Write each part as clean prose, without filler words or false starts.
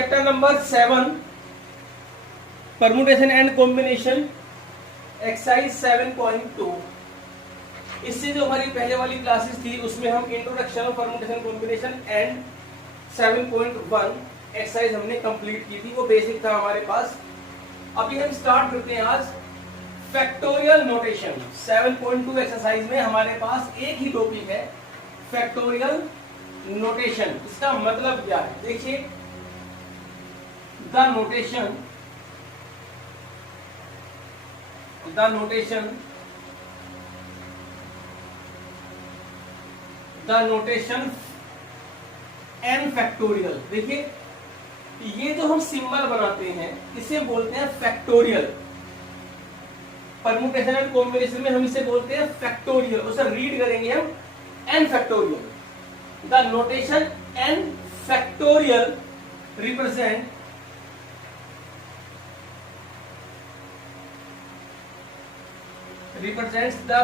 Chapter number 7 permutation and combination exercise 7.2। इससे जो हमारी पहले वाली क्लासेस थी उसमें हम introduction of permutation combination and 7.1 exercise हमने कंप्लीट की थी, वो बेसिक था हमारे पास। अभी हम स्टार्ट करते हैं आज फैक्टोरियल नोटेशन। 7.2 एक्सरसाइज में हमारे पास एक ही टॉपिक है, फैक्टोरियल नोटेशन। इसका मतलब क्या है, देखिए द नोटेशन एन फैक्टोरियल। देखिए ये जो हम सिंबल बनाते हैं इसे बोलते हैं फैक्टोरियल। परमुटेशन एंड कॉम्बिनेशन में हम इसे बोलते हैं फैक्टोरियल। उसे रीड करेंगे हम n factorial. The notation n factorial represents the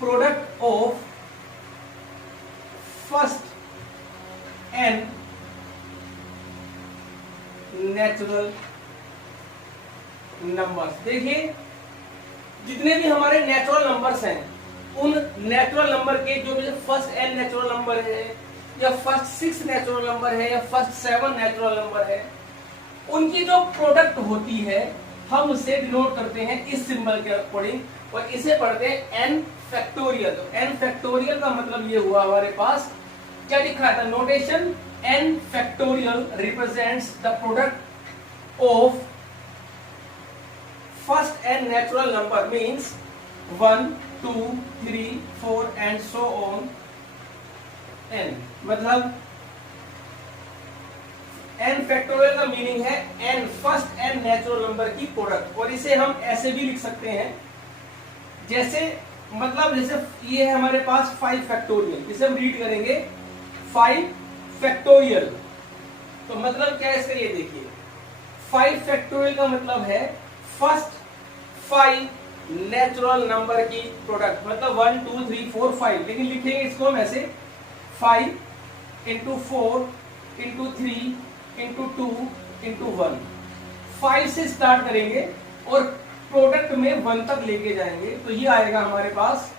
product of first n natural numbers। देखिए जितने भी हमारे नेचुरल नंबर्स हैं उन नेचुरल नंबर के जो भी फर्स्ट n नेचुरल नंबर है या फर्स्ट 6 नेचुरल नंबर है या फर्स्ट 7 नेचुरल नंबर है, उनकी जो प्रोडक्ट होती है हम उसे डिनोट करते हैं इस सिंबल के अकॉर्डिंग और इसे पढ़ते हैं एन फैक्टोरियल। तो एन फैक्टोरियल का मतलब ये हुआ हमारे पास क्या लिखा था, notation n factorial represents the product of first n natural number means 1 2 3 4 and so on n. मतलब एन फैक्टोरियल का मीनिंग है n first n natural number की प्रोडक्ट। और इसे हम ऐसे भी लिख सकते हैं जैसे ये है हमारे पास 5 फैक्टोरियल, इसे हम रीड करेंगे 5 फैक्टोरियल। तो मतलब क्या है इसका, ये देखिए 5 फैक्टोरियल का मतलब है फर्स्ट 5 नेचुरल नंबर की प्रोडक्ट। मतलब 1 2 3 4 5, लेकिन लिखेंगे इसको हम ऐसे 5 इंटू 4 इंटू 3 इंटू 2 इंटू 1। 5 से स्टार्ट करेंगे और प्रोडक्ट में 1 तक लेके जाएंगे, तो ये आएगा हमारे पास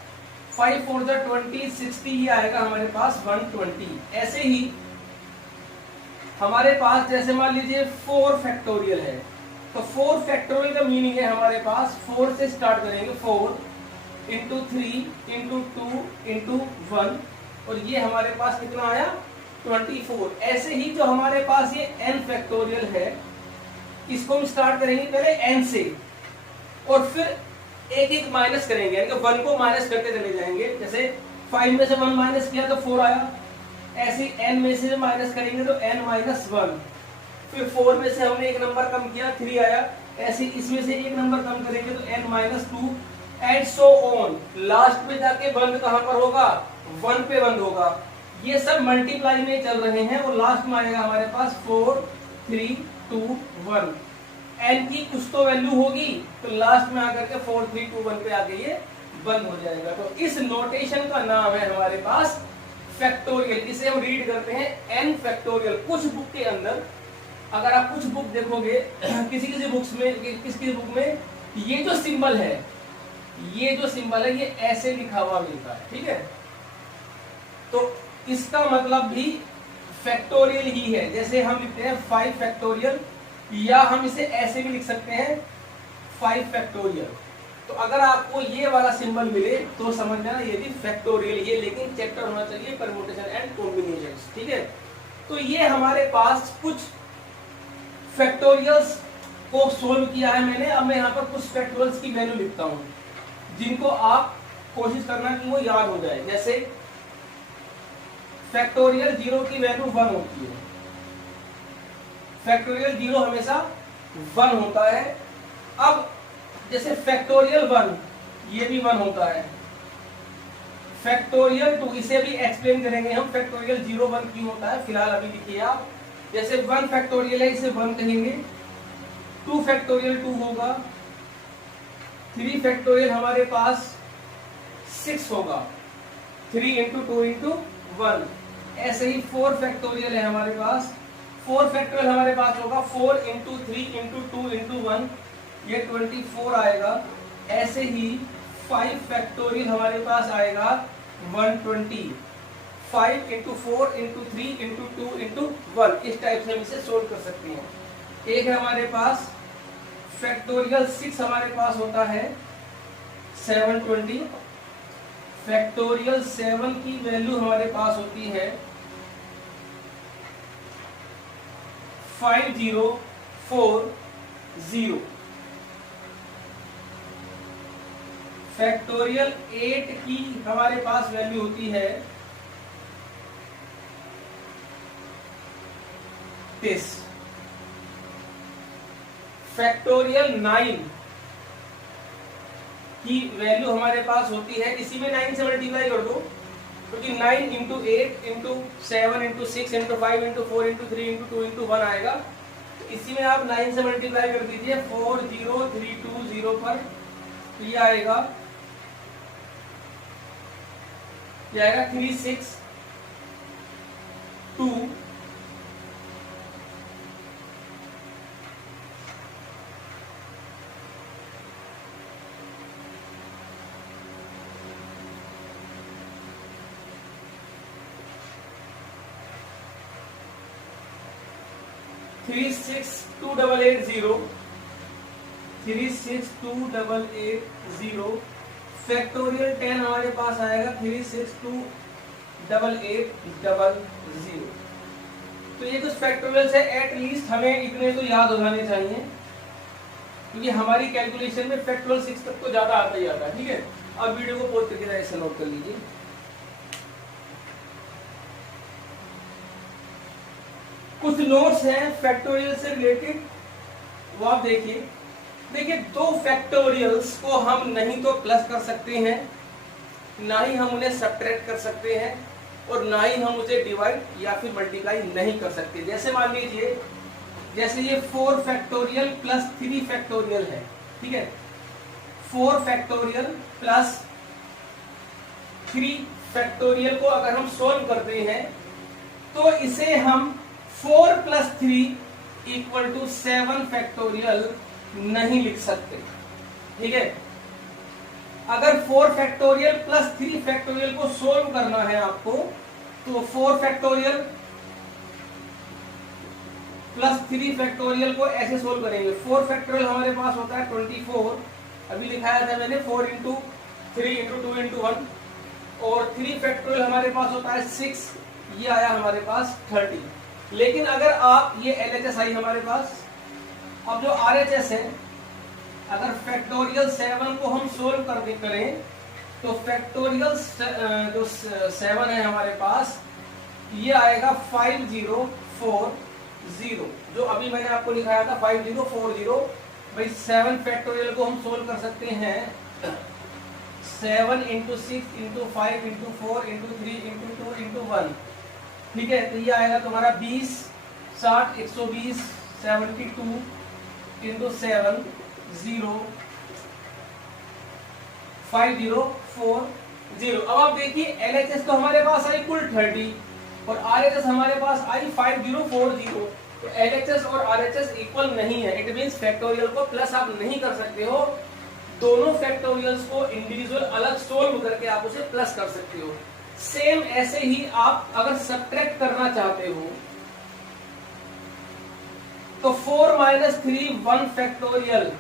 5 4 20 60, ये आएगा हमारे पास 120। ऐसे ही हमारे पास जैसे मान लीजिए 4 फैक्टोरियल है, तो 4 फैक्टोरियल का मीनिंग है हमारे पास 4 से स्टार्ट करेंगे 4 इंटू 3 इंटू 2 इंटू 1, और ये हमारे पास कितना आया 24। ऐसे ही जो हमारे पास ये n फैक्टोरियल है इसको हम स्टार्ट करेंगे पहले n से और फिर एक एक माइनस करेंगे, यानी कि 1 को माइनस करते चले जाएंगे। जैसे 5 में से 1 माइनस किया तो 4 आया, ऐसे n में से माइनस करेंगे तो n माइनस 1। फिर 4 में से हमने एक नंबर कम किया 3 आया, ऐसे इसमें से एक नंबर कम करेंगे तो n minus 2 and so on. Last में जाके बंद कहां पर होगा, 1 पे बंद होगा। ये सब मल्टीप्लाई में चल रहे हैं और लास्ट में आएगा हमारे पास 4 3 2 1। एन की कुछ तो वैल्यू होगी तो लास्ट में आकर के 4 3 2 1 पे आके ये बंद हो जाएगा। तो इस नोटेशन का नाम है हमारे पास फैक्टोरियल। इसे हम रीड करते हैं एन फैक्टोरियल। कुछ बुक के अंदर अगर आप कुछ बुक देखोगे किसी बुक्स में, किसी बुक में ये जो सिंबल है ये ऐसे लिखा हुआ मिलता है, ठीक है। तो इसका मतलब भी फैक्टोरियल ही है। जैसे हम लिखते हैं 5 फैक्टोरियल, या हम इसे ऐसे भी लिख सकते हैं 5 फैक्टोरियल। तो अगर आपको ये वाला सिंबल मिले तो समझ लेना ये भी फैक्टोरियल ही है, लेकिन चैप्टर होना चाहिए परमुटेशन एंड कॉम्बिनेशंस, ठीक है। तो ये हमारे पास कुछ फैक्टोरियल्स को सोल्व किया है मैंने। अब मैं यहाँ पर कुछ फैक्टोरियल्स की वैल्यू लिखता हूँ जिनको आप कोशिश करना कि वो याद हो जाए। जैसे फैक्टोरियल 0 की वैल्यू 1 होती है, फैक्टोरियल 0 हमेशा 1 होता है। अब जैसे फैक्टोरियल 1 ये भी 1 होता है, फैक्टोरियल 2 इसे भी एक्सप्लेन करेंगे हम फैक्टोरियल 0 1 क्यों होता है। फिलहाल अभी लिखिए आप, जैसे 1 फैक्टोरियल है इसे 1 कहेंगे, 2 फैक्टोरियल 2 होगा, 3 फैक्टोरियल हमारे पास 6 होगा, 3 इंटू 2 इंटू 1, ऐसे ही 4 फैक्टोरियल है हमारे पास। 4 फैक्टोरियल हमारे पास होगा 4 इंटू 3 इंटू 2 इंटू 1, ये 24 आएगा। ऐसे ही 5 फैक्टोरियल हमारे पास आएगा 120। 5 इंटू 4 इंटू 3 इंटू 2 इंटू 1, इस टाइप से हम इसे सोल्व कर सकते हैं। एक है हमारे पास फैक्टोरियल 6 हमारे पास होता है 720। फैक्टोरियल 7 की वैल्यू हमारे पास होती है 5040। फैक्टोरियल 8 की हमारे पास वैल्यू होती है 30। फैक्टोरियल 9 की वैल्यू हमारे पास होती है, इसी में 9 से मल्टीप्लाई कर दो, क्योंकि 9 into 8 into 7 into 6 into 5 into 4 into 3 into 2 into 1 आएगा। तो इसी में आप 9 से मल्टीप्लाई कर दीजिए 40320 पर, तो ये आएगा 362 36280 36280। फैक्टोरियल 10 हमारे पास आएगा 3628800। तो ये कुछ फैक्टोरियल है, एटलीस्ट हमें इतने तो याद हो जाने चाहिए, क्योंकि हमारी कैलकुलेशन में फैक्टोरियल 6 तक तो ज्यादा आता ही आता है। ठीक है, अब वीडियो को पॉज करके ऐसे नोट कर लीजिए। कुछ नोट्स हैं फैक्टोरियल से रिलेटेड, वो आप देखिए। दो फैक्टोरियल्स को हम नहीं तो प्लस कर सकते हैं, ना ही हम उन्हें सब्ट्रैक्ट कर सकते हैं, और ना ही हम उसे डिवाइड या फिर मल्टीप्लाई नहीं कर सकते। जैसे मान लीजिए, जैसे ये 4 फैक्टोरियल प्लस 3 फैक्टोरियल है। ठीक है, 4 फैक्टोरियल प्लस 3 फैक्टोरियल को अगर हम सोल्व करते हैं तो इसे हम 4 प्लस 3 इक्वल टू 7 फैक्टोरियल नहीं लिख सकते। ठीक है, अगर 4 फैक्टोरियल प्लस 3 फैक्टोरियल को सोल्व करना है आपको, तो 4 फैक्टोरियल प्लस 3 फैक्टोरियल को ऐसे सोल्व करेंगे। 4 फैक्टोरियल हमारे पास होता है 24, अभी लिखाया था मैंने 4 इंटू 3 इंटू 2 इंटू 1, और 3 फैक्टोरियल हमारे पास होता है 6, ये आया हमारे पास 30। लेकिन अगर आप ये LHS आई हमारे पास, अब जो RHS है, अगर फैक्टोरियल 7 को हम सोल्व करें तो फैक्टोरियल जो 7 है हमारे पास, ये आएगा 5040, जो अभी मैंने आपको लिखाया था 5040। भाई 7 फैक्टोरियल को हम सोल्व कर सकते हैं 7 into 6 into 5 into 4 into 3 into 2 into 1। ठीक है, तो ये आएगा तुम्हारा 20 60 120 72 इंटू 7 0 5040। अब आप देखिए LHS तो हमारे पास आई कुल 30 और RHS हमारे पास आई 5040। तो LHS और RHS इक्वल नहीं है, इट मींस फैक्टोरियल को प्लस आप नहीं कर सकते हो। दोनों फैक्टोरियल्स को इंडिविजुअल अलग सोल्व करके आप उसे प्लस कर सकते हो। सेम ऐसे ही आप अगर सब्ट्रैक्ट करना चाहते हो तो 4 माइनस 3 1 फैक्टोरियल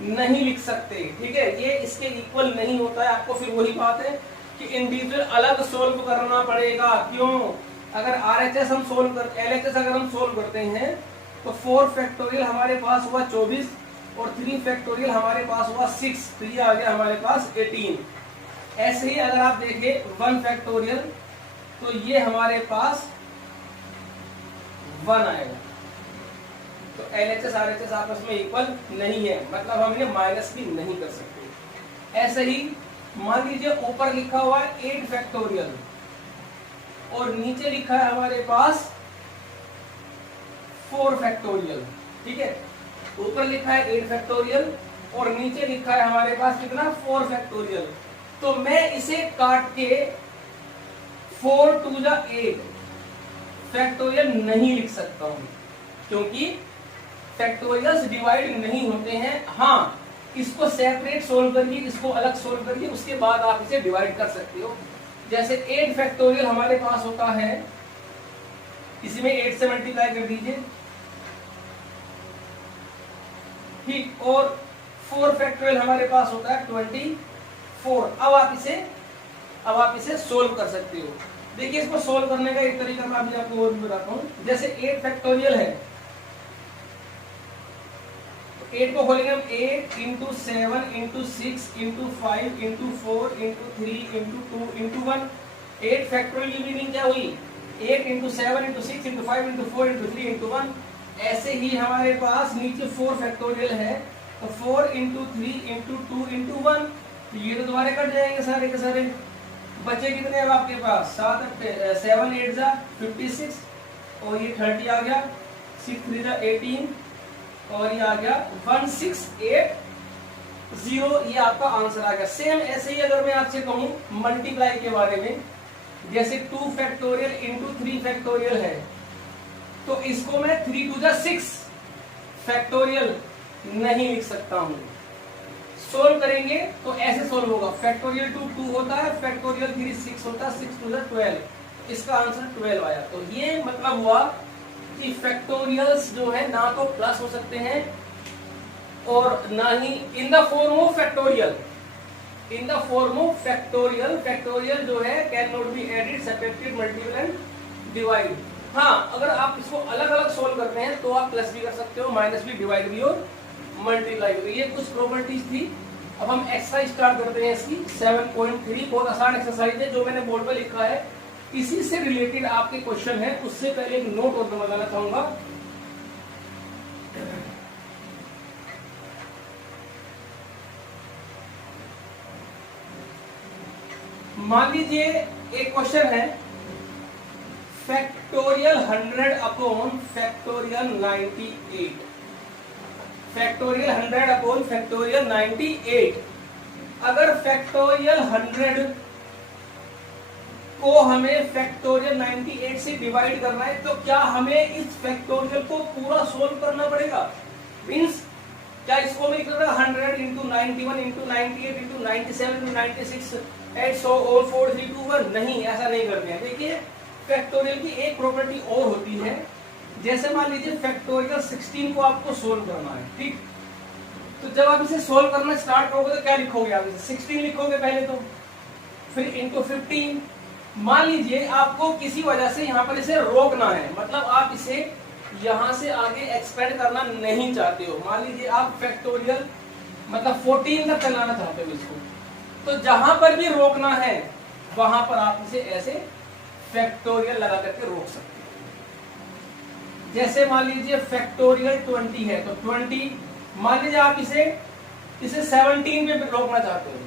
नहीं लिख सकते। ठीक है, ये इसके इक्वल नहीं होता है। आपको फिर वही बात है कि इंडिविजुअल अलग सोल्व करना पड़ेगा। क्यों? अगर RHS हम सोल्व कर LHS अगर हम सोल्व करते हैं तो 4 फैक्टोरियल हमारे पास हुआ 24 और 3 फैक्टोरियल हमारे पास हुआ 6, तो ये आ गया हमारे पास 18। ऐसे ही अगर आप देखें 1 फैक्टोरियल तो ये हमारे पास 1 आएगा। तो LHS RHS आपस में इक्वल नहीं है, मतलब हम इन्हें माइनस भी नहीं कर सकते। ऐसे ही मान लीजिए ऊपर लिखा हुआ है 8 फैक्टोरियल और नीचे लिखा है हमारे पास 4 फैक्टोरियल। ठीक है, ऊपर लिखा है 8 फैक्टोरियल और नीचे लिखा है हमारे पास कितना 4 फैक्टोरियल। तो मैं इसे काट के 4 2 जा 8 फैक्टोरियल नहीं लिख सकता हूं, क्योंकि फैक्टोरियल्स डिवाइड नहीं होते हैं। हाँ, इसको सेपरेट सोल्व करिए, इसको अलग सोल्व करिए, उसके बाद आप इसे डिवाइड कर सकते हो। जैसे 8 फैक्टोरियल हमारे पास होता है, इसी में 8 से मल्टीप्लाई कर दीजिए, ठीक। और 4 फैक्टोरियल हमारे पास होता है 24। अब आप इसे सोल्व कर सकते हो। देखिए, इसको सोल्व करने का एक तरीका मैं अभी आपको और भी बताता हूं। जैसे 8 फैक्टोरियल है, 8 को खोलेंगे हम, 8 into 7 into 6 into 5 into 4 into 3 into 2 into 1। 8 factorial की मीनिंग क्या हुई? 8 into 7 into 6 into 5 into 4 into 3 into 1। ऐसे ही हमारे पास नीचे 4 फैक्टोरियल है, तो 4 इंटू 3 इंटू 2 इंटू 1। तो ये तो तुम्हारे कट जाएंगे सारे के सारे। बचे कितने अब आपके पास? 7 8 जा 56, और ये 30 आ गया, 6 3 जा 18, और ये आ गया 1680। ये आपका आंसर आ गया। सेम ऐसे ही अगर मैं आपसे कहूं मल्टीप्लाई के बारे में, जैसे 2 फैक्टोरियल इंटू 3 फैक्टोरियल है, तो इसको मैं 3 2 जा 6 फैक्टोरियल नहीं लिख सकता हूं। सोल्व करेंगे तो ऐसे सोल्व होगा, फैक्टोरियल 2 होता है, फैक्टोरियल 3 6 होता है, 6 2 जा 12। इसका आंसर 12 आया। तो ये मतलब हुआ कि फैक्टोरियल्स जो है ना तो प्लस हो सकते हैं और ना ही in the form of factorial. In the form of factorial, factorial जो है can not be added, subtracted, multiple and divide. हाँ, अगर आप इसको अलग अलग सोल्व करते हैं तो आप प्लस भी कर सकते हो, माइनस भी, डिवाइड भी और मल्टीप्लाई भी। ये कुछ प्रॉपर्टीज थी। अब हम एक्सरसाइज स्टार्ट करते हैं इसकी 7.3। बहुत आसान एक्सरसाइज है जो मैंने बोर्ड पे लिखा है, इसी से रिलेटेड आपके क्वेश्चन है। उससे पहले एक नोट और मैं बताना चाहूंगा। मान लीजिए एक क्वेश्चन है, factorial 100 upon factorial 98। Factorial 100 upon factorial 98। अगर फैक्टोरियल 100 को हमें फैक्टोरियल 98 से डिवाइड करना है, तो क्या हमें इस फैक्टोरियल को पूरा सोल्व करना पड़ेगा? मींस क्या इसको मैं लिख सकता हूं 100 इंटू 91 इंटू 98 इंटू 97 इंटू 96 एट सो ऑल 4 3 2 1? नहीं, ऐसा नहीं करते हैं। देखिए, फैक्टोरियल की एक प्रॉपर्टी और होती है। जैसे मान लीजिए फैक्टोरियल 16 को आपको सोल्व करना है, ठीक। तो जब आप इसे सोल्व करना स्टार्ट करोगे तो क्या लिखोगे? आप इसे 16 लिखोगे पहले, तो फिर इंटू 15। मान लीजिए आपको किसी वजह से यहाँ पर इसे रोकना है, मतलब आप इसे यहाँ से आगे एक्सपेंड करना नहीं चाहते हो। मान लीजिए आप फैक्टोरियल मतलब 14 तक चलाना चाहते हो इसको, तो जहां पर भी रोकना है वहां पर आप इसे ऐसे फैक्टोरियल लगा करके रोक सकते हो। जैसे मान लीजिए फैक्टोरियल 20 है, तो 20 मान लीजिए आप इसे 17 पे रोकना चाहते हो,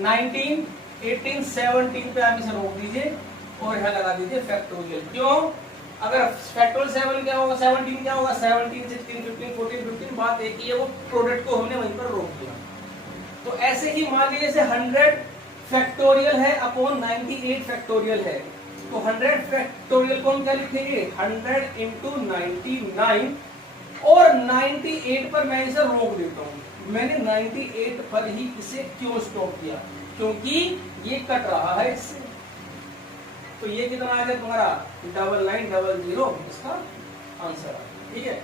19 18 17 पे आप इसे रोक दीजिए और यहाँ लगा दीजिए फैक्टोरियल। क्यों? अगर फैक्टोरियल 7 क्या होगा, 17 क्या होगा, 17 16 15 14 15, बात एक ही है, वो प्रोडक्ट को हमने वहीं पर रोक दिया। तो ऐसे ही मान लीजिए 100 फैक्टोरियल है अपॉन 98 फैक्टोरियल है, तो 100 फैक्टोरियल को हम क्या लिखेंगे, 100 इंटू 99, और 98 पर मैं इसे रोक देता हूं। मैंने 98 पर ही इसे क्यों स्टॉप किया? क्योंकि ये कट रहा है इससे। तो ये कितना आ गया तुम्हारा 9900, इसका आंसर आ, ठीक है।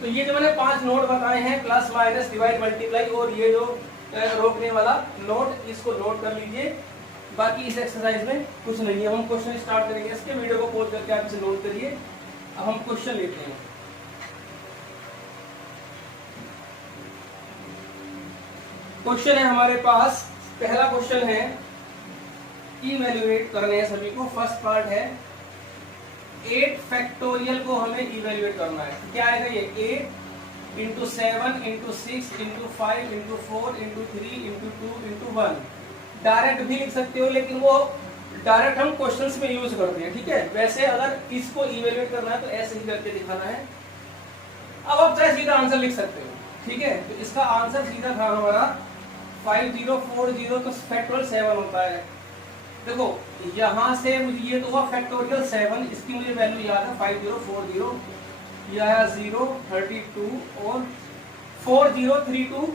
तो ये जो मैंने 5 नोट बताए हैं, प्लस माइनस डिवाइड मल्टीप्लाई और ये जो रोकने वाला नोट, इसको नोट कर लीजिए। बाकी इस एक्सरसाइज में कुछ नहीं है। हम क्वेश्चन स्टार्ट करेंगे, इसके वीडियो को पॉज करके आप इसे नोट करिए। अब हम क्वेश्चन लेते हैं। क्वेश्चन है हमारे पास, पहला क्वेश्चन है, इवैल्यूएट करने हैं सभी को। फर्स्ट पार्ट है 8 फैक्टोरियल को हमें इवैल्यूएट करना है। तो क्या आएगा ये 8 into 7 into 6 into 5 into 4 into 3 into 2 into 1। Direct भी लिख सकते हो, लेकिन वो डायरेक्ट हम क्वेश्चंस में यूज करते हैं, ठीक है। वैसे अगर इसको इवैल्यूएट करना है तो ऐसे ही करके दिखाना है। अब आप चाहे सीधा आंसर लिख सकते हो, ठीक है। तो इसका आंसर सीधा था हमारा 5040, तो फैक्टोरियल 7 होता है। देखो यहाँ से मुझे ये तो हुआ फैक्टोरियल 7, इसकी मुझे वैल्यू याद है 5040, यह आया 0, 32 और 4032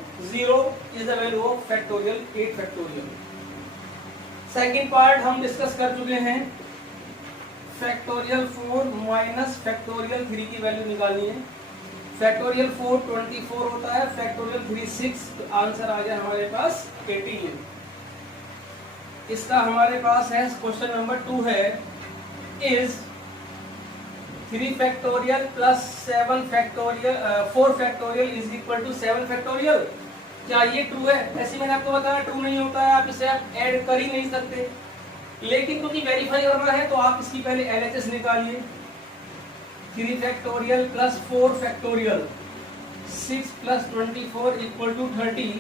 is the value of factorial 8 factorial. Second part हम डिस्कस कर चुके हैं, फैक्टोरियल 4 माइनस फैक्टोरियल 3 की वैल्यू निकालनी है। फैक्टोरियल 4 24 होता है, फैक्टोरियल 3 6, तो आंसर आ गया हमारे पास 18। इसका हमारे पास है क्वेश्चन नंबर 2 है, is 3 factorial plus 7 factorial 4 factorial is equal to 7 factorial. क्या ये ट्रू है? ऐसे मैंने आपको बताया ट्रू नहीं होता है, आप इसे आप ऐड कर ही नहीं सकते, लेकिन क्योंकि वेरीफाई करना है तो आप इसकी पहले LHS निकालिए। 3 factorial plus 4 factorial 6 plus 24 equal to 30।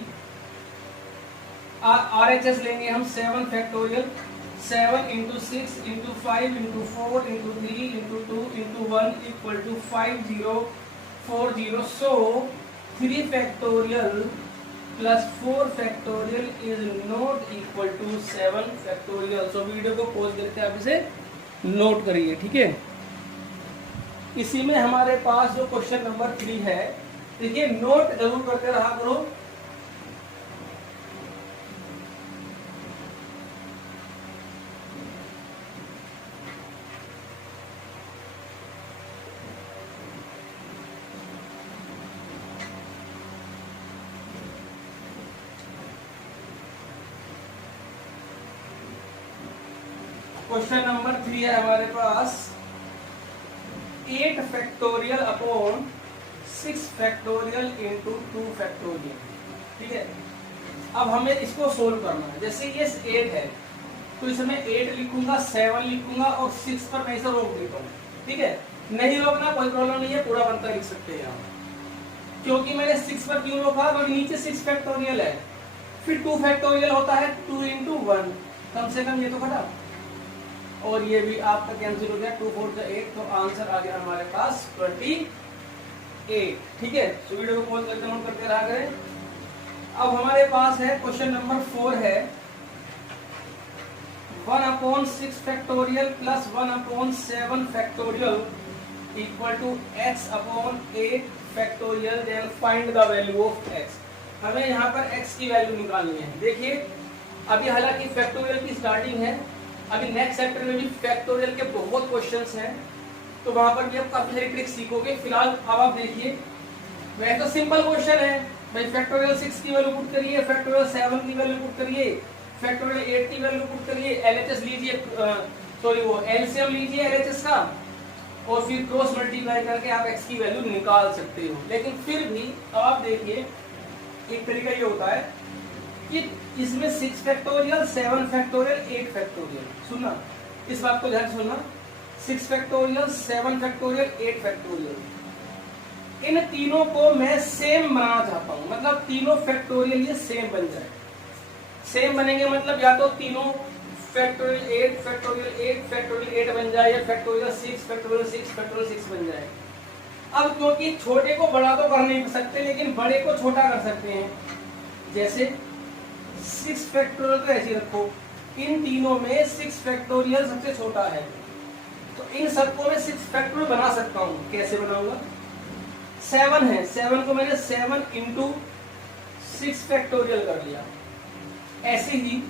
RHS लेंगे हम 7 factorial, 7 into 6 into 5 into 4 into 3 into 2 into 1 equal to 5040। So 3 factorial plus 4 factorial is not equal to 7 factorial. So video को पॉज करके आप इसे नोट करिए, ठीक है। इसी में हमारे पास जो क्वेश्चन नंबर 3 है, देखिए नोट जरूर करके रहा करो। क्वेश्चन नंबर 3 है हमारे पास, 8 factorial upon 6 factorial into 2 factorial, ठीक है। अब हमें इसको सोल्व करना है। जैसे ये 8 है तो इसमें 8 लिखूंगा, 7 लिखूंगा और 6 पर मैं इसे रोक देता हूँ, ठीक है। नहीं रोकना कोई प्रॉब्लम नहीं है, पूरा बनता लिख सकते हैं आप। क्योंकि मैंने 6 पर क्यों रोका, तो नीचे 6 फैक्टोरियल है, फिर 2 फैक्टोरियल होता है 2 इंटू 1, कम से कम ये तो घटा, और ये भी आपका कैंसिल हो गया, 2 4 8, तो आंसर आ गया हमारे पास 28, ठीक है। तो वीडियो को पॉज करके नोट करके रहा करें। अब हमारे पास है क्वेश्चन नंबर 4 है, 1/6 factorial plus 1/7 factorial equal to x/8 factorial, then find the value of x। हमें यहाँ पर x की वैल्यू निकालनी है। देखिए अभी हालांकि फैक्टोरियल की स्टार्टिंग है, अभी नेक्स्ट चैप्टर में भी फैक्टोरियल के बहुत क्वेश्चंस हैं, तो वहां पर भी आप काफी सारी ट्रिक्स सीखोगे। फिलहाल अब आप देखिए, वह तो सिंपल क्वेश्चन है भाई, फैक्टोरियल 6 की वैल्यू पुट करिए, फैक्टोरियल 7 की वैल्यू पुट करिए, फैक्टोरियल 8 की वैल्यू पुट करिए, LHS लीजिए, सॉरी वो LCM लीजिए LHS का, और फिर क्रॉस मल्टीप्लाई करके आप x की वैल्यू निकाल सकते हो। लेकिन फिर भी आप देखिए एक तरीका ये होता है कि इसमें 6 फैक्टोरियल 7 फैक्टोरियल 8 फैक्टोरियल, सुनना इस बात को ध्यान सुनना, 6 फैक्टोरियल 7 फैक्टोरियल 8 फैक्टोरियल, इन तीनों को मैं सेम बनाना चाहता हूं, मतलब तीनों फैक्टोरियल ये सेम बन जाए। सेम बनेंगे मतलब या तो तीनों फैक्टोरियल 8 फैक्टोरियल 8 फैक्टोरियल 8 बन जाए, या फैक्टोरियल 6 फैक्टोरियल 6 फैक्टोरियल 6 बन जाए। अब क्योंकि छोटे को बड़ा तो कर नहीं सकते, लेकिन बड़े को छोटा कर सकते हैं। जैसे 6 फैक्टोरियल तो ऐसे रखो, इन तीनों में 6 फैक्टोरियल सबसे छोटा है, तो इन सबको मैं 6 फैक्टोरियल बना सकता हूँ। कैसे बनाऊंगा, 7 है, 7 को मैंने 7 इंटू 6 फैक्टोरियल कर लिया। ऐसे ही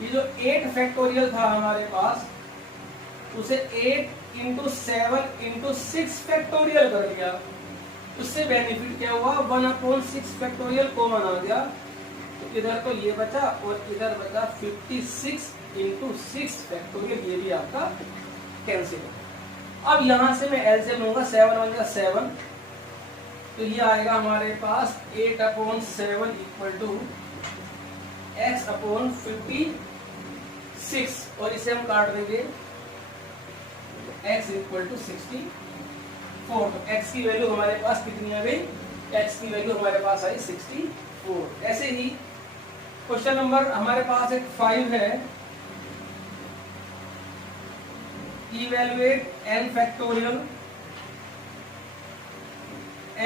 ये जो 8 फैक्टोरियल था हमारे पास, उसे 8 इंटू 7 इंटू 6 फैक्टोरियल कर लिया। उससे बेनिफिट क्या हुआ, 1/6 फैक्टोरियल कॉमन आ गया, तो इधर तो ये बचा और इधर बचा 56 इंटू 6 फैक्टोरियल, ये भी आपका कैंसिल हो। अब यहां से मैं एलसीएम लूंगा, 7 1 जा 7, तो ये आएगा हमारे पास 8/7 इक्वल टू x/56, और इसे हम काट देंगे x इक्वल टू 64। तो x की वैल्यू हमारे पास कितनी आ गई, x की वैल्यू हमारे पास आई 64। ऐसे ही क्वेश्चन नंबर हमारे पास एक 5 है, evaluate n factorial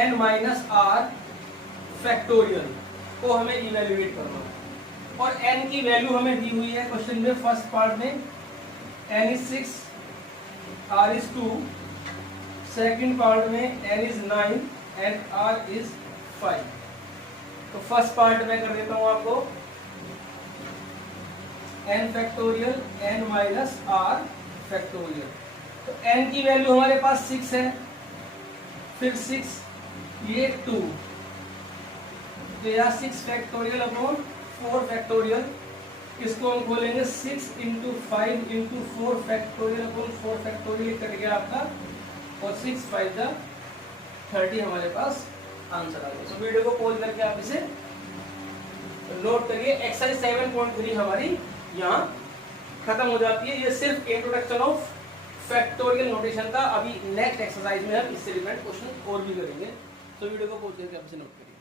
n minus r factorial को हमें इवेलुएट करना है। और n की वैल्यू हमें दी हुई है क्वेश्चन में फर्स्ट पार्ट में n is 6, r is 2, second part में n is 9 and r is 5। तो फर्स्ट पार्ट में कर देता हूं आपको n factorial n minus r factorial. तो n की वैल्यू हमारे पास 6 है, फिर 6 ये 2, तो यहाँ 6 फैक्टोरियल अपॉन 4 फैक्टोरियल, इसको हम खोलेंगे 6 into 5 into 4 factorial upon 4 factorial cut गया आपका, और 6 5 जा 30 हमारे पास आंसर आ गया। तो वीडियो को पॉज करके आप इसे नोट करिए। एक्सरसाइज 7.3 हमारी यहाँ खत्म हो जाती है। ये सिर्फ इंट्रोडक्शन ऑफ फैक्टोरियल नोटेशन था। अभी नेक्स्ट एक्सरसाइज में हम इससे रिलेटेड क्वेश्चन और भी करेंगे। तो वीडियो को पॉज करके आप इसे नोट करिए।